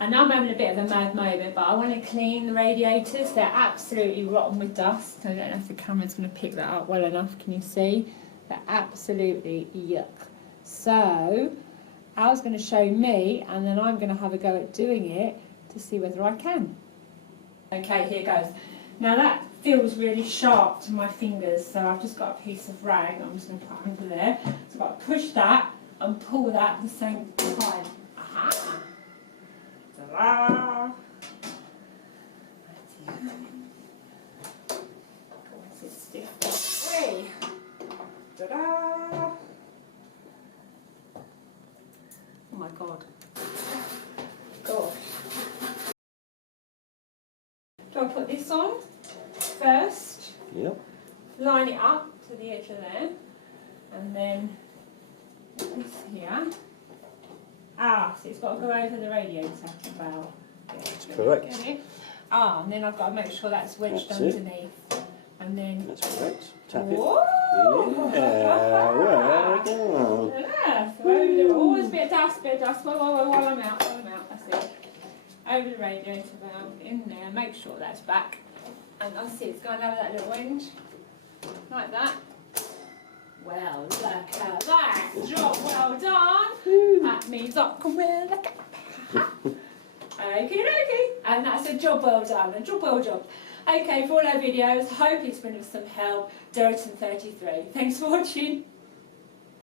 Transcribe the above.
And I'm having a bit of a mad moment, but I want to clean the radiators. They're absolutely rotten with dust. I don't know if the camera's going to pick that up well enough. Can you see? They're absolutely yuck. So Al's going to show me, and then I'm going to have a go at doing it to see whether I can. Okay, here goes. Now that feels really sharp to my fingers, so I've just got a piece of rag I'm just going to put under there. So I've got to push that and pull that at the same time. Aha! Ta-da! What's it stiff? Hey! Ta-da! Oh my god. Gosh. Do I put this on first? Yep. Line it up to the edge of there, and then this here. Ah, so it's got to go over the radiator valve. That's correct. Get it? Ah, and then I've got to make sure that's wedged underneath. And then. That's correct. Tap Whoa! it. Yeah, well done. Yeah, so over the, always a bit of dust, while I'm out, that's it. Over the radiator valve, in there, make sure that's back. And I see it's going over that little whinge, like that. Well, look at that, job well done. That means I can wear the cap. Okie dokie, and that's a job well done, Okay, for all our videos, hope it's been of some help. Doroton33, thanks for watching.